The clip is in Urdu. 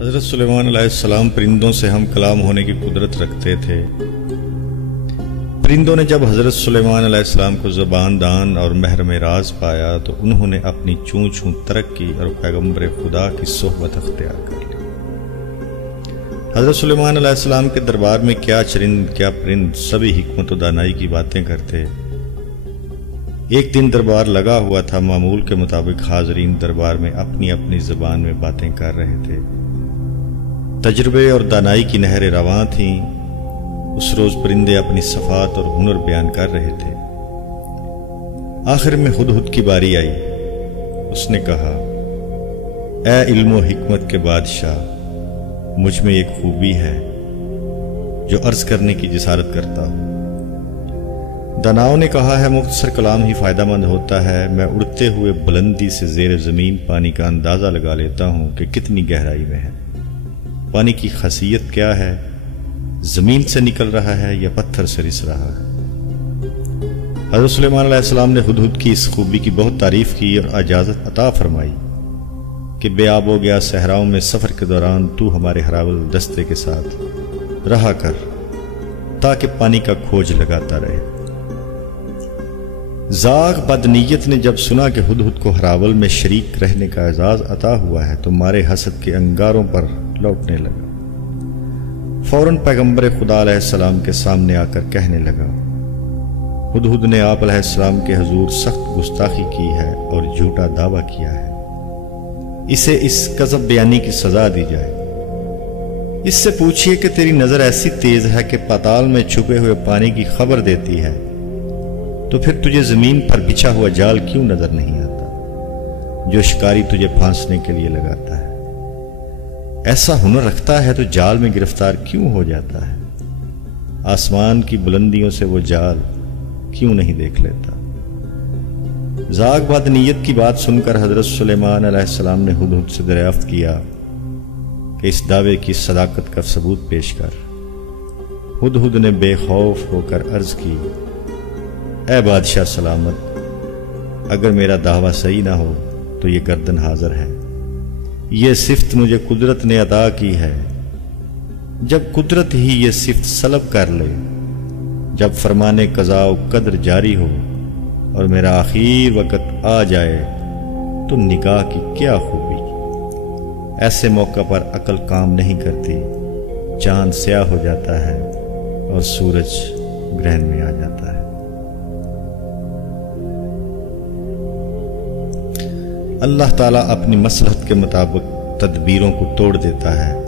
حضرت سلیمان علیہ السلام پرندوں سے ہم کلام ہونے کی قدرت رکھتے تھے۔ پرندوں نے جب حضرت سلیمان علیہ السلام کو زبان دان اور محرم راز پایا تو انہوں نے اپنی چون چون ترک کی اور پیغمبر خدا کی صحبت اختیار کر لی۔ حضرت سلیمان علیہ السلام کے دربار میں کیا چرند کیا پرند سبھی حکمت و دانائی کی باتیں کرتے۔ ایک دن دربار لگا ہوا تھا، معمول کے مطابق حاضرین دربار میں اپنی اپنی زبان میں باتیں کر رہے تھے۔ تجربے اور دانائی کی نہریں رواں تھیں۔ اس روز پرندے اپنی صفات اور ہنر بیان کر رہے تھے۔ آخر میں ہدہد کی باری آئی۔ اس نے کہا، اے علم و حکمت کے بادشاہ، مجھ میں ایک خوبی ہے جو عرض کرنے کی جسارت کرتا ہوں۔ داناؤں نے کہا ہے مختصر کلام ہی فائدہ مند ہوتا ہے۔ میں اڑتے ہوئے بلندی سے زیر زمین پانی کا اندازہ لگا لیتا ہوں کہ کتنی گہرائی میں ہے۔ پانی کی خاصیت کیا ہے؟ زمین سے نکل رہا ہے یا پتھر سے رس رہا ہے؟ حضرت سلیمان علیہ السلام نے ہدہد کی اس خوبی کی بہت تعریف کی اور اجازت عطا فرمائی کہ بے آب ہو گیا صحراؤں میں سفر کے دوران تو ہمارے ہراول دستے کے ساتھ رہا کر تاکہ پانی کا کھوج لگاتا رہے۔ زاغ بدنیت نے جب سنا کہ ہدہد کو ہراول میں شریک رہنے کا اعزاز عطا ہوا ہے تو مارے حسد کے انگاروں پر لوٹنے لگا۔ فوراً پیغمبر خدا علیہ السلام کے سامنے آ کر کہنے لگا، ہدہد نے آپ علیہ السلام کے حضور سخت گستاخی کی ہے اور جھوٹا دعویٰ کیا ہے۔ اسے اس کذب بیانی کی سزا دی جائے۔ اس سے پوچھئے کہ تیری نظر ایسی تیز ہے کہ پاتال میں چھپے ہوئے پانی کی خبر دیتی ہے، تو پھر تجھے زمین پر بچھا ہوا جال کیوں نظر نہیں آتا جو شکاری تجھے پھانسنے کے لیے لگاتا ہے؟ ایسا ہنر رکھتا ہے تو جال میں گرفتار کیوں ہو جاتا ہے؟ آسمان کی بلندیوں سے وہ جال کیوں نہیں دیکھ لیتا؟ زاغ بد نیت کی بات سن کر حضرت سلیمان علیہ السلام نے ہدہد سے دریافت کیا کہ اس دعوے کی صداقت کا ثبوت پیش کر۔ ہدہد نے بے خوف ہو کر عرض کی، اے بادشاہ سلامت، اگر میرا دعویٰ صحیح نہ ہو تو یہ گردن حاضر ہے۔ یہ صفت مجھے قدرت نے عطا کی ہے۔ جب قدرت ہی یہ صفت سلب کر لے، جب فرمانے قضاء و قدر جاری ہو اور میرا آخر وقت آ جائے تو نگاہ کی کیا خوبی۔ ایسے موقع پر عقل کام نہیں کرتی، چاند سیاہ ہو جاتا ہے اور سورج گرہن میں آ جاتا ہے۔ اللہ تعالیٰ اپنی مصلحت کے مطابق تدبیروں کو توڑ دیتا ہے